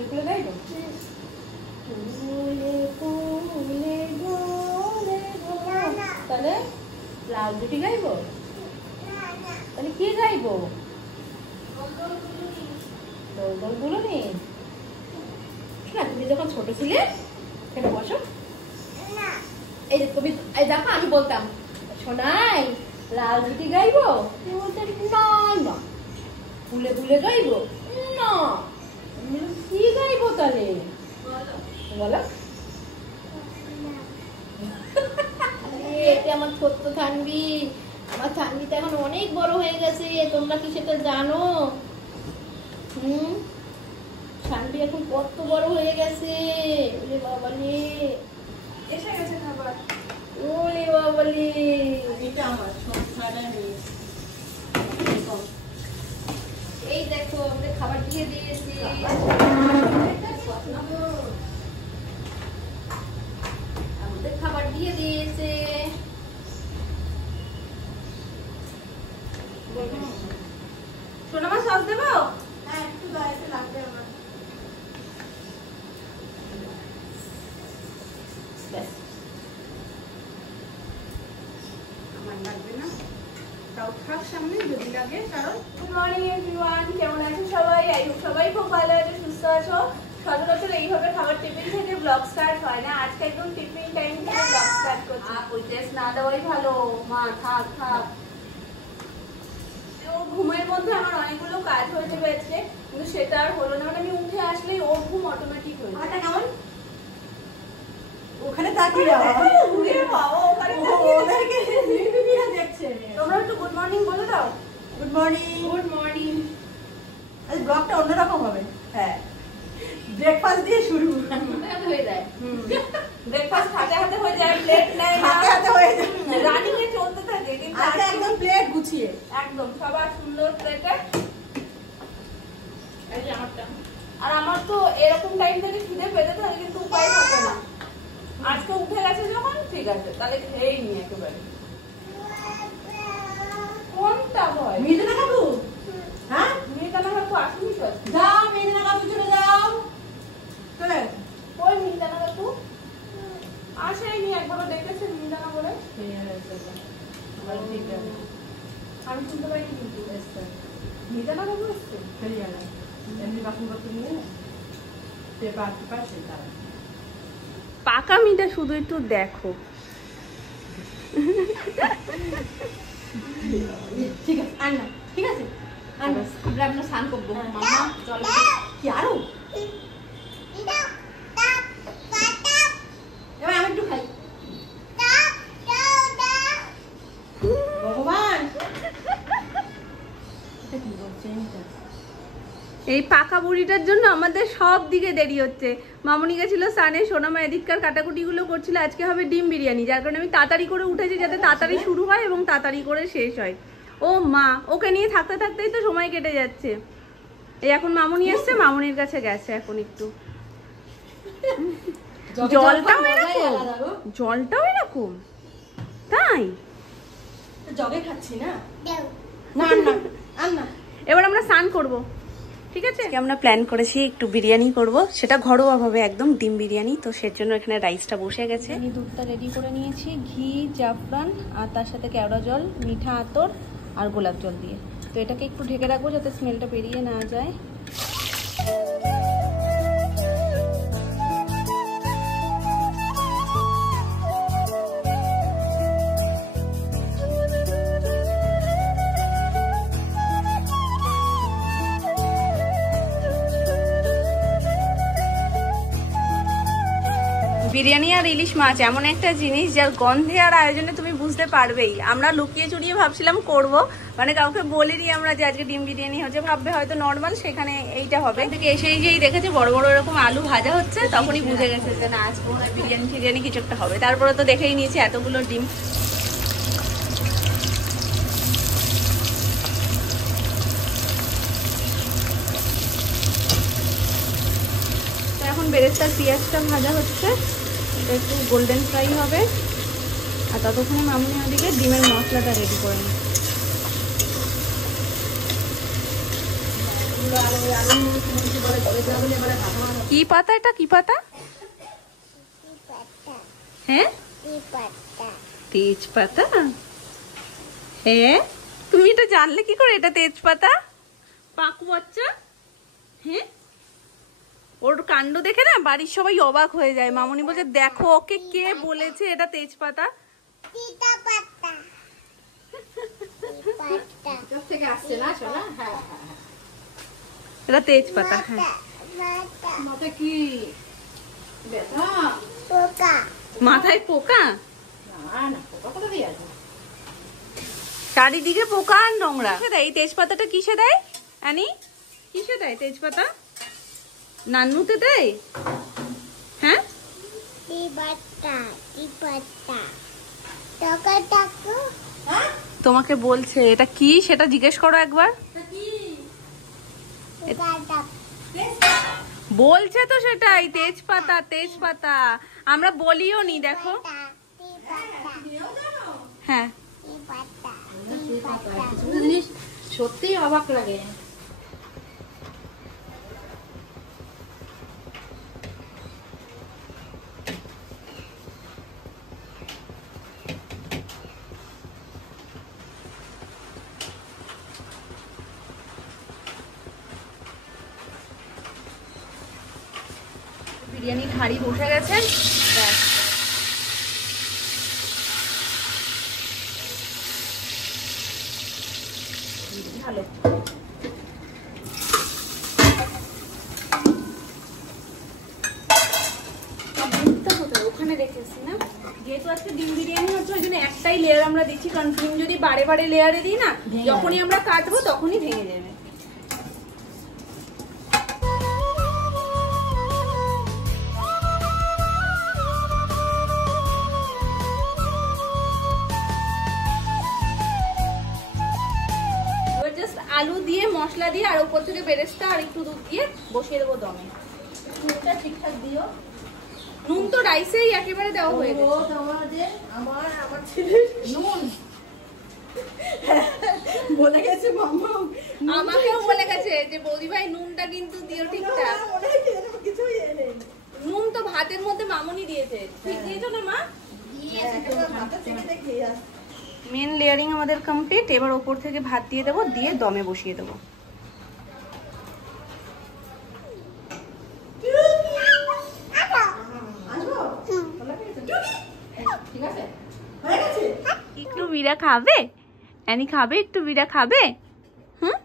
এগুলো গাইবো? তাহলে লাল দুটি গাইবো? তাহলে কি গাইবো? দুলদুলি। না তুমি যখন ছোট ছিলে এখানে বসো, এই যে তুমি দেখো আমি বলতাম শোনাই লাল দুটি গাইবো, তুমি বলতে না না ফুলে ফুলে গাইবো না, কি গাইবো তাহলে বলো? এটা আমার ছোট্ট থানবি, আমার থানবিটা এখন অনেক বড় হয়ে গেছে, তোমরা কি সেটা জানো? থানবি এখন কত বড় হয়ে গেছে, ওরে বাবালে এসে গেছে খাবার। ওরে বাবালে এটা আমার সব খাবার নেই। এই দেখো আমাদের খাবার দিয়ে দিয়েছি, আমাদের খাবার দিয়ে দিয়েছে। সোনামা সস দেবো? হ্যাঁ একটু দয়াতে লাগবে আমার। আমার লাগবে না, তাও থাক সামনে যদি লাগে। কারণ গুড মর্নিং এভরিওয়ান, কেমন আছো সবাই? আই হোপ সবাই খুব ভালো আছো, সুস্থ আছো। সচরাচর এইভাবে খাবার টিফিন থেকে ব্লগ স্টার্ট হয় না, আজকে একদম টিফিন টাইম থেকে ব্লগ স্টার্ট করছি। ওই টেস্ট না দেওয়াই ভালো মা, থাক থাক। ওর ঘুমের মধ্যে আমার অনেকগুলো কাজ হয়ে যাবে আজকে, কিন্তু সেটা আর হলো না। মানে আমি উঠে আসলেই ওর ঘুম অটোমেটিক হয়ে যায়। খাবারটা কেমন? ওখানে তাকিয়ে ঘুরে বাবা, ওখানে ওদেরকে বিবিরা দেখছে। তোমরা একটু গুড মর্নিং বলে দাও। Good morning. Good morning. আজ ব্লগটা অন্যরকম হবে। হ্যাঁ, ব্রেকফাস্ট দিয়ে শুরু হয়ে যায়। ব্রেকফাস্ট হাতে হাতে হয়ে যায়, প্লেট নেয় হাতে হাতে হয়ে যায়, রানিং এ চলতে থাকে। কিন্তু আজকে একদম প্লেট গুছিয়ে, একদম সবার সুন্দর প্লেটে। এই যে আমারটা। আর আমার তো এরকম টাইম থেকে খিদে পেতে থাকে, কিন্তু উপায় থাকে না। আজকে উঠে গেছে যখন, ঠিক আছে তাহলে খেয়েই নি একেবারে। কোনটা ভয়? মিহিদানা কাকু? হ্যাঁ মিহিদানা কাকু আসুনি তো। যাও মিহিদানা কাকু চলে যাও। চলে ওই মিহিদানা কাকু আসেনি, একবার দেখেছে মিহিদানা বলে। আমি শুনতে পাইনি কিন্তু মিহিদানা কাকু এসছে। এমনি বাকি বাকি নিয়ে পেপার পেপার সেটা পাকামিটা শুধু একটু দেখো। ঠিক আছে আন না, ঠিক আছে আন, আমরা আপনার স্নান করবো। মামা চল কি আরো এবার আমি একটু খাই। ভগবান এটা কি বলছে? এই পাকা বুড়িটার জন্য আমাদের সব দিকে দেরি হচ্ছে। মামনি গেছিল সানে, সোনামা এদিককার কাটাকুটিগুলো করছিল। আজকে হবে ডিম বিরিয়ানি, যার কারণে আমি তাড়াতাড়ি করে উঠেছি যাতে তাড়াতাড়ি শুরু হয় এবং তাড়াতাড়ি করে শেষ হয়। ও মা, ওকে নিয়ে থাকতে থাকতেই তো সময় কেটে যাচ্ছে। এই এখন মামনি এসছে, মামনির কাছে গেছে এখন একটু। জলটাও এরকম, জলটাও এরকম তাই জগে খাচ্ছি না। না না আন না, এবার আমরা স্নান করবো, ঠিক আছে? আমরা প্ল্যান করেছি একটু বিরিয়ানি করব, সেটা ঘরোয়া ভাবে একদম ডিম বিরিয়ানি। তো সের জন্য এখানে রাইসটা বসে গেছে, আমি দুধটা রেডি করে নিয়েছি, ঘি, জাফরান আর তার সাথে কেওড়া জল, মিঠা আতর আর গোলাপ জল দিয়ে। তো এটাকে একটু ঢেকে রাখবো যাতে স্মেলটা বেরিয়ে না যায়। বিরিয়ানি আর ইলিশ মাছ এমন একটা জিনিস যার গন্ধে আর আয়োজনে তুমি বুঝতে পারবেই। আমরা লুকিয়ে চুরিয়ে ভাবছিলাম করব, মানে কাউকে বলিনি আমরা যে আজকে ডিম বিরিয়ানি হচ্ছে, ভাববে হয়তো নর্মাল, সেখানে এইটা হবে। থেকে এসেই যেই দেখেছে বড় বড় এরকম আলু ভাজা হচ্ছে, তখনই বুঝে গেছে যে না আজকে মনে হয় বিরিয়ানি টিরিয়ানি কিছু একটা হবে। তারপরে তো দেখেই নিয়েছি এতগুলো ডিম। তো এখন বেরেস্তার পেঁয়াজটা ভাজা হচ্ছে, এটা একটু গোল্ডেন ফ্রাই হবে। আর ততক্ষণে মামনি ওদিকে ডিমের মশলাটা রেডি করে নিই। কি পাতা এটা? কি পাতা? হ্যাঁ, তেজপাতা। হ্যাঁ, তুমি এটা জানলে কি করে এটা তেজপাতা? পাকু বাচ্চা। হ্যাঁ, ওর কাণ্ড দেখে না বাড়ির সবাই অবাক হয়ে যায়। মামনি বলছে দেখো ওকে কে বলেছে এটা তেজপাতা। এটা তেজপাতা। হ্যাঁ, মাথায় পোকা? চারিদিকে পোকা আর নোংরা। এই তেজপাতাটা কিসে দেয় আনি? কিসে দেয় তেজপাতা? নান্নুতে দেয়? হ্যাঁ, তোমাকে বলছে এটা কি সেটা জিজ্ঞেস করো একবার। বলছে তো সেটাই, তেজপাতা। তেজপাতা আমরা বলিও নি, দেখো। হ্যাঁ, সত্যি অবাক লাগে। বিরিয়ানির হাঁড়ি বসে গেছেন। ভালো ওখানে রেখেছি না, যেহেতু আজকে ডিম বিরিয়ানি হচ্ছে ওই জন্য একটাই লেয়ার আমরা দিচ্ছি, কারণ ডিম যদি বারে বারে লেয়ারে দিই না, যখনই আমরা কাটবো তখনই ভেঙে যাবে। আলু দিয়ে মশলা দিয়ে আর উপর থেকে বেরেস্তা আর একটু দুধ দিয়ে বসিয়ে দেবো দমে। নুনটা ঠিকঠাক দিও। নুন তো রাইসেই একেবারে দেওয়া হয়ে গেছে। আমার ছেলে নুন বলে গেছে, মামা আমাকেও বলে গেছে যে বৌদি ভাই নুনটা কিন্তু দিও ঠিকঠাক। নুন তো ভাতের মধ্যে মামুনি দিয়েছে, ঠিক দিয়েছো না মা? মেন লেয়ারিং আমাদের কমপ্লিট। এবার ওপর থেকে ভাত দিয়ে দেবো, দিয়ে দমে বসিয়ে দেবো। একটু বিরা খাবে? অ্যানি খাবে? একটু বিরা খাবে? হুম,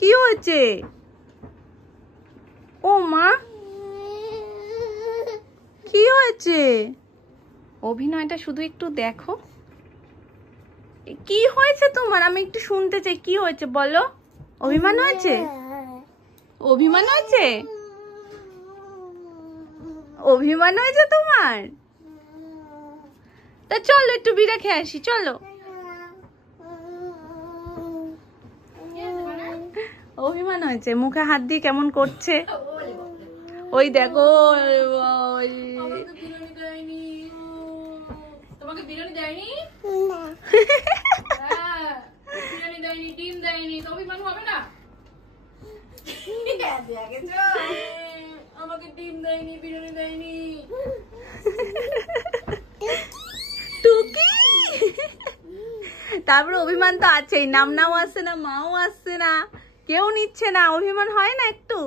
কি হয়েছে? ও মা, কি হয়েছে? অভিনয়টা শুধু একটু দেখো। কি হয়েছে তোমার? আমি একটু শুনতে চাই, কি হয়েছে বলো। অভিমান হয়েছে? অভিমান হয়েছে? অভিমান হয়েছে তোমার? তা চলো একটু বিড়া খেয়ে আসি, চলো। অভিমান হয়েছে, মুখে হাত দিয়ে কেমন করছে ওই দেখো। তোমাকে বিরিয়ানি দেয়নি? বিরিয়ানি দেয়নি, ডিম দেয়নি, তো অভিমান হবে না? আমাকে ডিম দেয়নি, বিরিয়ানি দেয়নি। তারপরে অভিমান তো আছেই, নাম নাও আসছে না, মাও আসছে না, কেউ নিচ্ছে না, অভিমান হয় না একটু?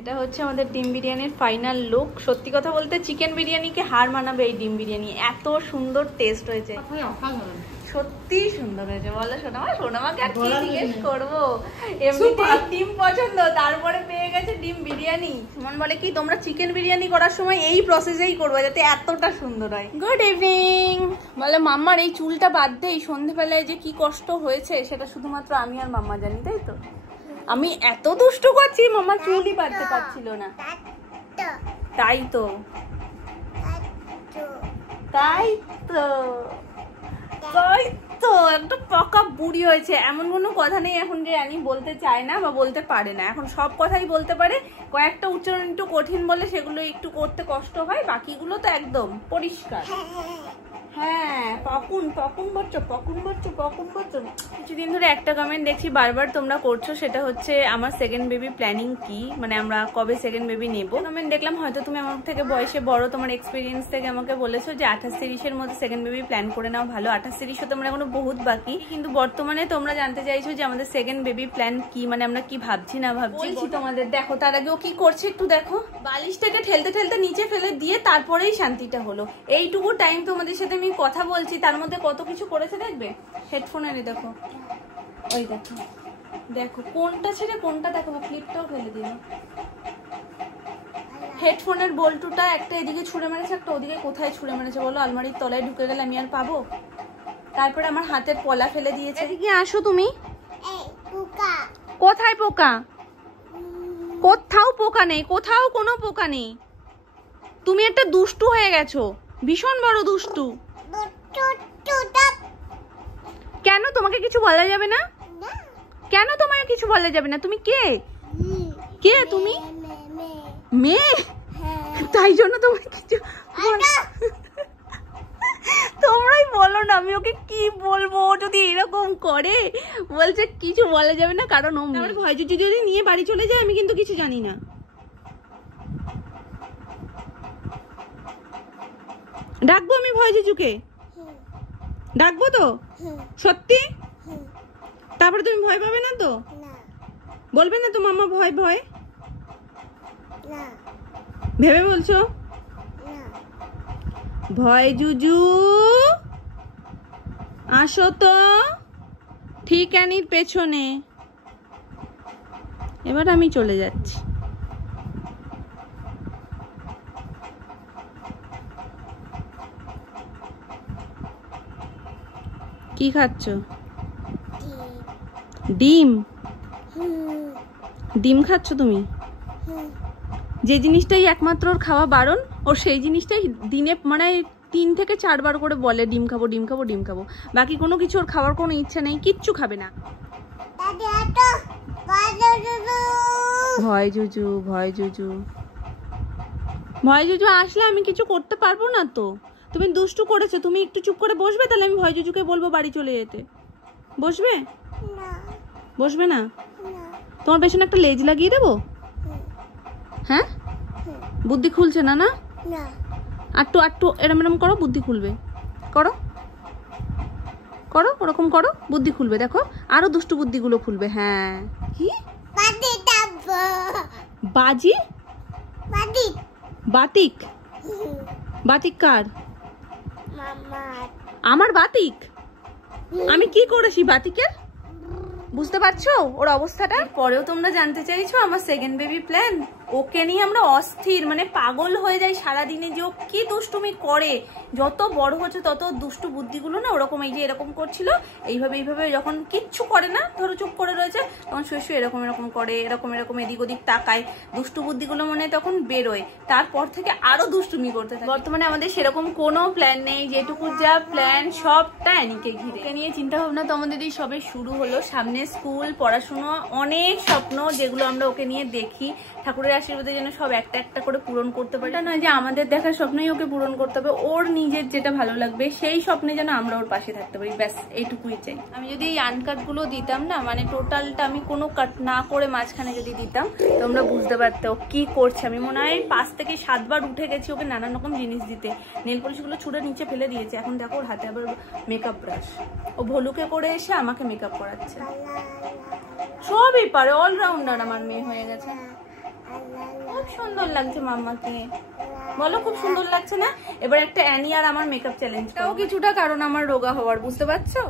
এটা হচ্ছে আমাদের ডিম বিরিয়ানির ফাইনাল লুক। সত্যি কথা বলতে চিকেন বিরিয়ানিকে হার মানাবে এই ডিম বিরিয়ানি, এত সুন্দর টেস্ট হয়েছে, সত্যি সুন্দর হয়েছে। বলো সোনামা, সোনামাকে আর কি জিজ্ঞেস করবো, এমনিতেই ডিম পছন্দ, তারপরে পেয়ে গেছে ডিম বিরিয়ানি। সুমন বলে কি তোমরা চিকেন বিরিয়ানি করার সময় এই প্রসেসেই করবে যাতে এতটা সুন্দর হয়। Good evening. বলে মাম্মার এই চুলটা বাদ দেই, সন্ধ্যেবেলায় যে কি কষ্ট হয়েছে সেটা শুধুমাত্র আমি আর মাম্মা জানি, তাই তো? আমি এত দুষ্টু করছি, মাম্মা চুলই বাঁধতে পারছিল না। তাই তো, তাই তো, তাই তো একটা পাকা বুড়ি হয়েছে, এমন কোনো কথা নেই এখন যে রানী বলতে চায় না বা বলতে পারে না, এখন সব কথাই বলতে পারে। কয়েকটা উচ্চারণ একটু কঠিন বলে সেগুলো একটু করতে কষ্ট হয়, বাকিগুলো তো একদম পরিষ্কার। হ্যাঁ পকুন পকুন করছো, পকুন করছো, পকুন করছো। কিছুদিন ধরে একটা কমেন্ট দেখছি বারবার তোমরা করছো, সেটা হচ্ছে আমার সেকেন্ড বেবি প্ল্যানিং কি, মানে আমরা কবে সেকেন্ড বেবি নেবো। কমেন্ট দেখলাম, হয়তো তুমি আমার থেকে বয়সে বড়, তোমার এক্সপিরিয়েন্স থেকে আমাকে বলেছো যে 28-30-এর মধ্যে সেকেন্ড বেবি প্ল্যান করে নাও ভালো। 28-30 তোমরা এখনো বহুত বাকি, কিন্তু বর্তমানে তোমরা জানতে চাইছো যে আমাদের সেকেন্ড বেবি প্ল্যান কি, মানে আমরা কি ভাবছি না ভাবছি তোমাদের। দেখো তার আগে ও কি করছে একটু দেখো, বালিশটাকে ঠেলতে ঠেলতে নিচে ফেলে দিয়ে তারপরেই শান্তিটা হলো। এইটুকু টাইম তোমাদের সাথে আমি কথা বলছি, তার মধ্যে কত কিছু করেছে দেখবে। হেডফোন এনে দেখো, ওই দেখো দেখো কোনটা ছেড়ে কোনটা দেখো, ক্লিপটাও ফেলে দিল। হেডফোনের বল্টুটা একটা এদিকে ছুঁড়ে মেরেছে, একটা ওদিকে কোথায় ছুঁড়ে মেরেছে বলো, আলমারির তলায় ঢুকে গেলে আমি আর পাবো। তারপরে আমার হাতের পলা ফেলে দিয়েছে। এদিকে আসো তুমি। কোথায় পোকা? কোথাও পোকা নেই, কোথাও কোনো পোকা নেই। তুমি একটা দুষ্টু হয়ে গেছো, ভীষণ বড় দুষ্টু। কেন তোমাকে কিছু বলা যাবে না? কেন তোমাকে কিছু বলা যাবে না? তুমি কে? কে তুমি? মেয়ে? তাই জন্য তোমাকে কিছু তোমরাই বলো না, আমি ওকে কি বলবো যদি এরকম করে। বলছে কিছু বলা যাবে না কারণ ও মেয়ে। ভয় যদি নিয়ে বাড়ি চলে যায় আমি কিন্তু কিছু জানি না। ডাকবো আমি ভয় জিজুকে? ডাকবো তো সত্যি? তারপরে তুমি ভয় পাবে না তো? বলবে না তো মামা ভয় ভয়? ভেবে বলছো? ভয় জুজু আসো তো ঠিকানির পেছনে। এবার আমি চলে যাচ্ছি। কি খাচ্ছ? ডিম? ডিম খাচ্ছ তুমি? যে জিনিসটাই একমাত্র ওর খাওয়া বারণ, ওর সেই জিনিসটাই দিনে মানে 3 থেকে 4 বার করে বলে ডিম খাবো ডিম খাবো ডিম খাবো। বাকি কোনো কিছু ওর খাওয়ার কোনো ইচ্ছা নেই, কিচ্ছু খাবে না। ভয় জুজু ভয় জুজু ভয় জুজু আসলে আমি কিছু করতে পারবো না তো। তুমি দুষ্টু করেছো, তুমি একটু চুপ করে বসবে, তাহলে আমি ভয় জুজুকে বলবো বাড়ি চলে যেতে। বসবে? বসবে না? তোমার পেছনে একটা লেজ লাগিয়ে দেবো? হ্যাঁ বুদ্ধি খুলছে না? না আটটু আটটু এরম এরম করো, বুদ্ধি খুলবে। করো করো ওরকম করো, বুদ্ধি খুলবে। দেখো আরো দুষ্টু বুদ্ধিগুলো খুলবে। হ্যাঁ কি বাজি? বাতিক? বাতিক কার? আমার বাতিক? আমি কি করেছি বাতিকের? বুঝতে পারছো ওর অবস্থাটা? পরেও তোমরা জানতে চাইছো আমার সেকেন্ড বেবি প্ল্যান। ওকে নিয়ে আমরা অস্থির, মানে পাগল হয়ে যাই সারাদিনে যে ও কি দুষ্টুমি করে। যত বড় হচ্ছে তত দুষ্টু বুদ্ধিগুলো না ওরকম, এই যে এরকম করছিল এইভাবে এইভাবে, যখন কিচ্ছু করে না ধরো চুপ করে রয়েছে তখন শুয়ে শুয়ে এরকম এরকম করে, এরকম এরকম এদিক ওদিক তাকায়, দুষ্টু বুদ্ধিগুলো মনে তখন বেরোয়। তারপর থেকে আরো দুষ্টুমি করতে থাকে। বর্তমানে আমাদের সেরকম কোনো প্ল্যান নেই, যেটুকু যা প্ল্যান সবটা অ্যানিকে ঘিরে। একে নিয়ে চিন্তা ভাবনা তো আমাদের এই সবে শুরু হলো। সামনে স্কুল, পড়াশুনো, অনেক স্বপ্ন যেগুলো আমরা ওকে নিয়ে দেখি। ঠাকুরের আশীর্বাদের জন্য সব একটা একটা করে পূরণ করতে পারি। এটা নয় যে আমাদের দেখার স্বপ্নই ওকে পূরণ করতে হবে, ওর নিজের যেটা ভালো লাগবে সেই স্বপ্নে যেন আমরা ওর পাশে থাকতে পারি, ব্যাস এইটুকুই চাই। আমি যদি এই আনকাট গুলো দিতাম না, মানে টোটালটা আমি কোনো কাট না করে মাঝখানে যদি দিতাম তোমরা বুঝতে পারতে ও কি করছে। আমি মনে হয় 5 থেকে 7 বার উঠে গেছি ওকে নানান রকম জিনিস দিতে। নেল পলিশ গুলো ছুঁড়ে নিচে ফেলে দিয়েছে। এখন দেখো ওর হাতে আবার মেকআপ ব্রাশ, ও ভলুকে করে এসে আমাকে মেকআপ করাচ্ছে। সবই পারে, অলরাউন্ডার আমার মেয়ে হয়ে গেছে। খুব সুন্দর লাগছে মাম্মাকে, বলো খুব সুন্দর লাগছে না? এবার একটা অ্যানি আর আমার মেকআপ চ্যালেঞ্জ, তাও কিছুটা কারণ আমার রোগা হওয়ার, বুঝতে পারছো?